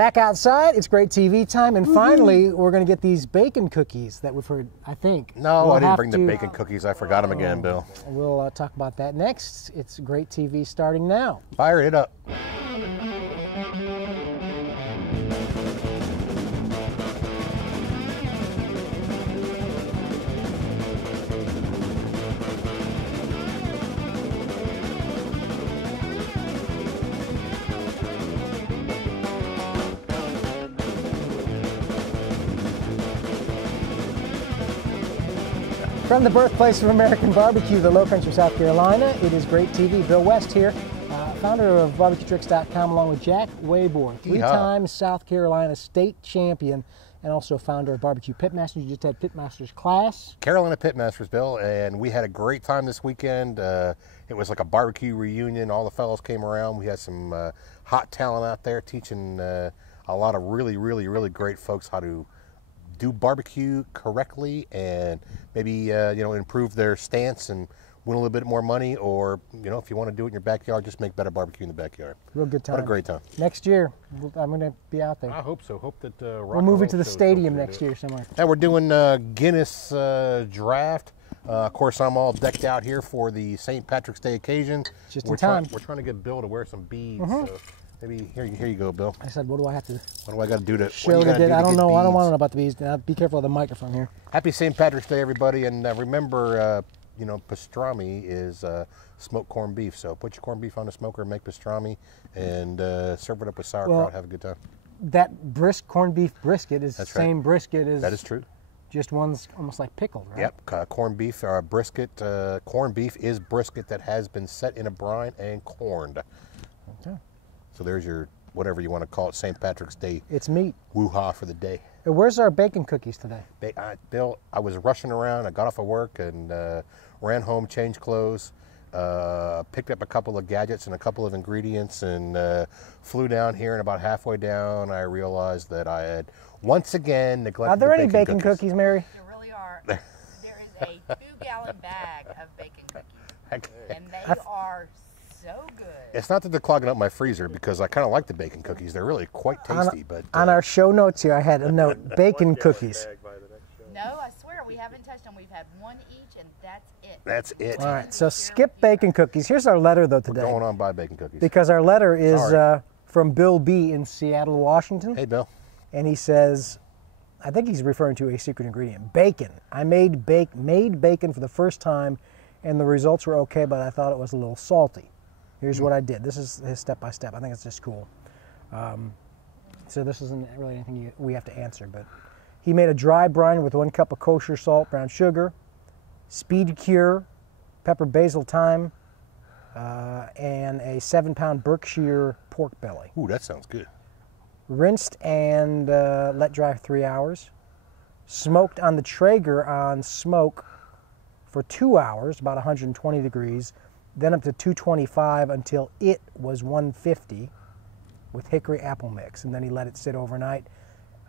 Back outside, it's great TV time, and finally, we're going to get these bacon cookies that we've heard, I think. No, I didn't bring the bacon cookies. I forgot them again, Bill. We'll talk about that next. It's great TV starting now. Fire it up. From the birthplace of American barbecue, the Low Country, South Carolina, it is great TV. Bill West here, founder of BarbecueTricks.com, along with Jack Waybor, three-time South Carolina state champion, and also founder of Barbecue Pitmasters. You just had Pitmasters class. Carolina Pitmasters, Bill, and we had a great time this weekend. It was like a barbecue reunion. All the fellows came around. We had some hot talent out there teaching a lot of really great folks how to do barbecue correctly and maybe improve their stance and win a little bit more money, or if you want to do it in your backyard, just make better barbecue in the backyard. Real good time. What a great time. Next year, I'm going to be out there. I hope so. Hope that we'll move it to the stadium next year somewhere. Now we're doing Guinness draft. Of course, I'm all decked out here for the St. Patrick's Day occasion. Just in time. We're trying to get Bill to wear some beads. So maybe here you go, Bill. I said, what do I have to? What do I got to do to show that? I don't know. I don't want to know about the beads. Now, be careful of the microphone here. Happy St. Patrick's Day, everybody, and remember, pastrami is smoked corned beef. So put your corned beef on the smoker, make pastrami, and serve it up with sauerkraut. Have a good time. That corned beef brisket is the same brisket as. That is true. Just one's almost like pickled, right? Yep, corned beef brisket. Corned beef is brisket that has been set in a brine and corned. Okay. So there's your, whatever you want to call it, St. Patrick's Day. It's meat. Woo-ha for the day. Where's our bacon cookies today? Bill, I was rushing around. I got off of work and ran home, changed clothes, picked up a couple of gadgets and a couple of ingredients, and flew down here. And about halfway down, I realized that I had once again neglected the bacon cookies. Are there any bacon cookies, Mary? There really are. There is a 2-gallon bag of bacon cookies, and they are so good. It's not that they're clogging up my freezer, because I kind of like the bacon cookies. They're really quite tasty. But on our show notes here, I had a note: bacon cookies. No, I swear we haven't touched them. We've had one each, and that's it. That's it. All right, so skip bacon cookies. Here's our letter, though, today. We're going on by bacon cookies. Because our letter is from Bill B. in Seattle, Washington. Hey, Bill. And he says, I think he's referring to a secret ingredient, bacon. I made bacon for the first time, and the results were okay, but I thought it was a little salty. Here's what I did. This is his step-by-step. I think it's just cool. So this isn't really anything we have to answer, but he made a dry brine with 1 cup of kosher salt, brown sugar, speed cure, pepper, basil, thyme, and a 7-pound Berkshire pork belly. Ooh, that sounds good. Rinsed and let dry 3 hours. Smoked on the Traeger on smoke for 2 hours, about 120 degrees, then up to 225 until it was 150 with hickory apple mix. And then he let it sit overnight.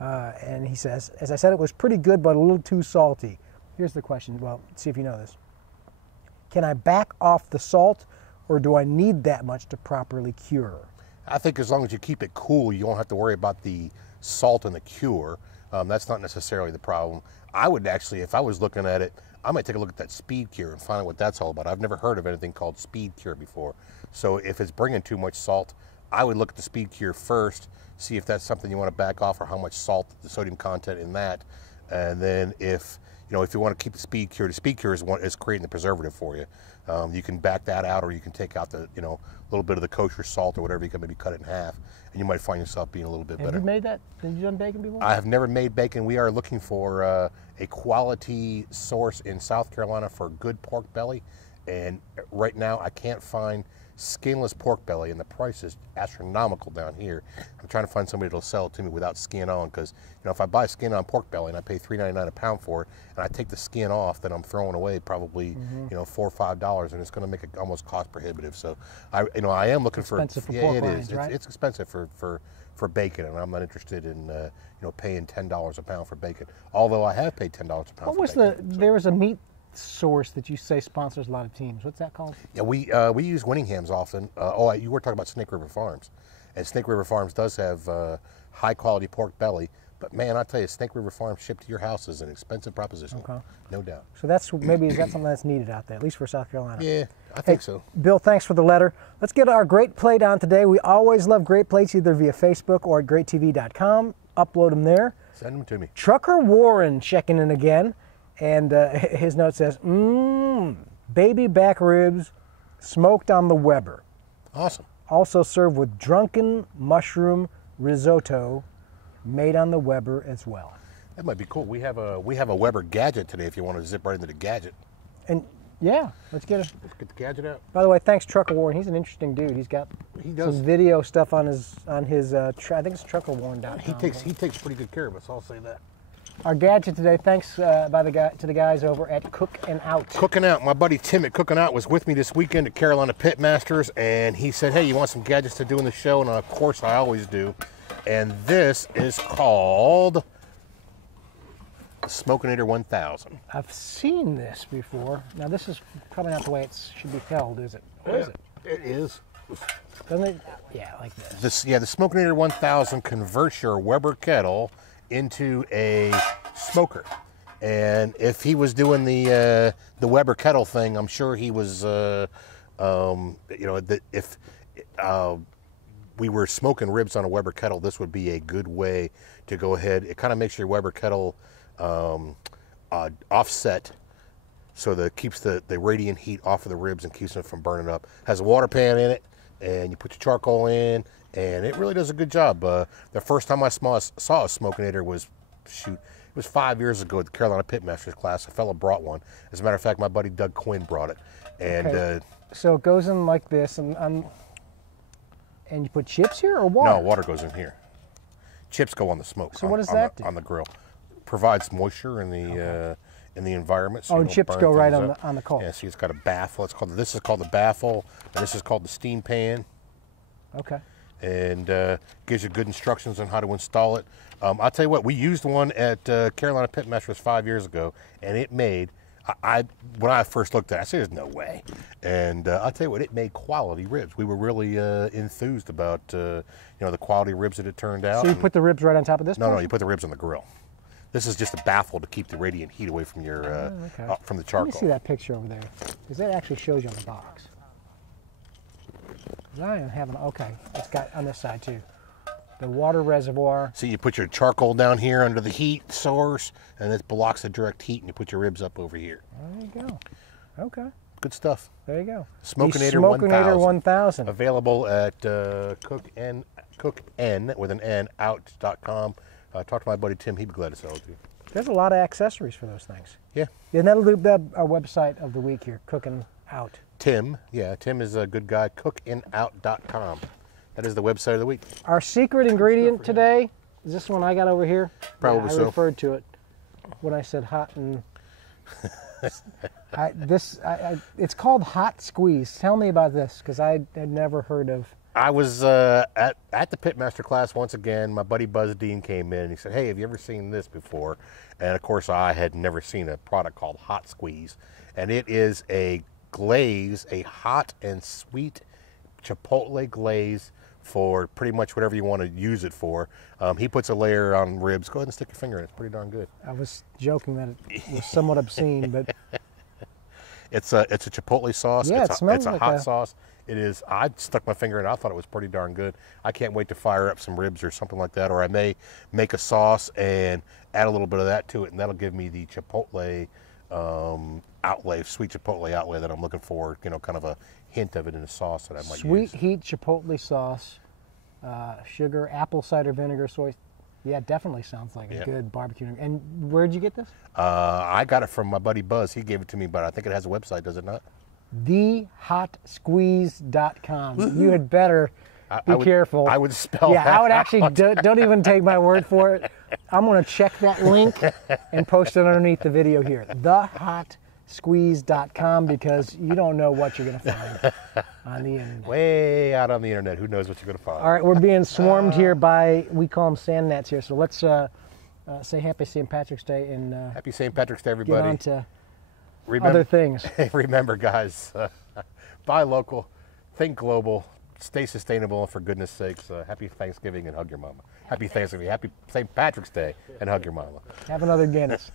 And he says, as I said, it was pretty good, but a little too salty. Here's the question. Well, see if you know this. Can I back off the salt, or do I need that much to properly cure? I think as long as you keep it cool, you don't have to worry about the salt and the cure. That's not necessarily the problem. I would actually, if I was looking at it, I might take a look at that speed cure and find out what that's all about. I've never heard of anything called speed cure before. So if it's bringing too much salt, I would look at the speed cure first, see if that's something you want to back off, or how much salt, the sodium content in that. And then if you want to keep the speed cure is creating the preservative for you. You can back that out, or you can take out the little bit of the kosher salt or whatever. You can maybe cut it in half, and you might find yourself being a little bit better. Have you made that? Have you done bacon before? I have never made bacon. We are looking for a quality source in South Carolina for good pork belly, and right now I can't find skinless pork belly, and the price is astronomical down here. I'm trying to find somebody that'll sell it to me without skin on, because if I buy skin on pork belly and I pay $3.99 a pound for it, and I take the skin off, then I'm throwing away probably $4 or $5, and it's going to make it almost cost prohibitive. So I am looking for expensive for pork rinds, right? It's expensive for bacon, and I'm not interested in paying $10 a pound for bacon. Although I have paid $10 a pound. What was there was a meat source that you say sponsors a lot of teams. What's that called? Yeah, we use Winninghams often. You were talking about Snake River Farms, And Snake River Farms does have high quality pork belly. But man, I tell you, Snake River Farms shipped to your house is an expensive proposition. Okay. No doubt. So that's maybe is that something that's needed out there, at least for South Carolina? Yeah, I think so. Bill, thanks for the letter. Let's get our great plate on today. We always love great plates either via Facebook or at greattv.com. Upload them there. Send them to me. Trucker Warren checking in again, and his note says, baby back ribs smoked on the Weber. Awesome. Also served with drunken mushroom risotto made on the Weber as well. That might be cool. We have a Weber gadget today if you want to zip right into the gadget. And yeah, let's get the gadget out. By the way, thanks Trucker Warren. He's an interesting dude. He's got some video stuff on his I think it's truckerwarren.com. He takes pretty good care of us, I'll say that. Our gadget today, thanks to the guys over at Cook and Out. Cooking Out. My buddy Tim at Cooking Out was with me this weekend at Carolina Pitmasters, and he said, hey, you want some gadgets to do in the show? And of course I always do. And this is called Smokinator 1000. I've seen this before. Now this is probably not the way it should be held, is it? Or is it? It is. Doesn't it? Yeah, like this. The Smokinator 1000 converts your Weber kettle into a smoker. And if he was doing the Weber kettle thing, I'm sure he was, if we were smoking ribs on a Weber kettle, this would be a good way to go ahead. It kind of makes your Weber kettle offset, so that it keeps the radiant heat off of the ribs and keeps them from burning up. Has a water pan in it, and you put your charcoal in, and it really does a good job. The first time I saw a Smokinator was, it was 5 years ago at the Carolina Pitmasters class. A fellow brought one. As a matter of fact, my buddy Doug Quinn brought it. And okay. So it goes in like this, and you put chips here or water? No, water goes in here. Chips go on the smoke. So what does that do? On the grill? Provides moisture in the environment. So and chips go right on the coal. Yeah, see, it's got a baffle. This is called the baffle, and this is called the steam pan. Okay. And gives you good instructions on how to install it. I'll tell you what, we used one at Carolina Pitmasters 5 years ago, and it made. When I first looked at it, I said, there's no way. And I'll tell you what, it made quality ribs. We were really enthused about the quality ribs that it turned out. So you put the ribs right on top of this? No, you put the ribs on the grill. This is just a baffle to keep the radiant heat away from your from the charcoal. Let me see that picture over there, because that actually shows you on the box. I am having, okay, it's got on this side too. The water reservoir. So you put your charcoal down here under the heat source, and it blocks the direct heat, and you put your ribs up over here. There you go. Okay. Good stuff. There you go. Smokinator 1000. Available at cookn with an N out.com. Talk to my buddy Tim. He'd be glad to sell it to you. There's a lot of accessories for those things. Yeah. And that'll do our website of the week here, Cooking Out. Tim is a good guy. Cookinout.com. That is the website of the week. Our secret ingredient today is this one I got over here. Probably so. I referred to it when I said hot and. It's called Hot Squeeze. Tell me about this, because I had never heard of. I was at the Pitmaster class once again. My buddy Buzz Dean came in and he said, hey, have you ever seen this before? And of course I had never seen a product called Hot Squeeze. And it is a glaze, a hot and sweet chipotle glaze for pretty much whatever you want to use it for. He puts a layer on ribs. Go ahead and stick your finger in it. It's pretty darn good. I was joking that it was somewhat obscene, but it's a chipotle sauce. Yeah, it's a hot sauce. It is. I stuck my finger in it. I thought it was pretty darn good. I can't wait to fire up some ribs or something like that. Or I may make a sauce and add a little bit of that to it, and that'll give me the chipotle outlay, sweet chipotle outlay that I'm looking for. Kind of a hint of it in a sauce that I might use. Sweet heat chipotle sauce, sugar, apple cider vinegar, soy. Yeah, it definitely sounds like a good barbecue. And where'd you get this? I got it from my buddy Buzz. He gave it to me, but I think it has a website, does it not? TheHotSqueeze.com. You had better be careful. I would spell that. Yeah, I would actually, out. don't even take my word for it. I'm going to check that link and post it underneath the video here. TheHotSqueeze.com, because you don't know what you're going to find on the internet. Way out on the internet. Who knows what you're going to find? All right, we're being swarmed here by, we call them sand gnats here. So let's say Happy St. Patrick's Day. And Happy St. Patrick's Day, everybody. Get on to other things. Remember, guys, buy local, think global, stay sustainable, and for goodness sakes, happy Thanksgiving and hug your mama. Happy Thanksgiving, happy St. Patrick's Day and hug your mama. Have another Guinness.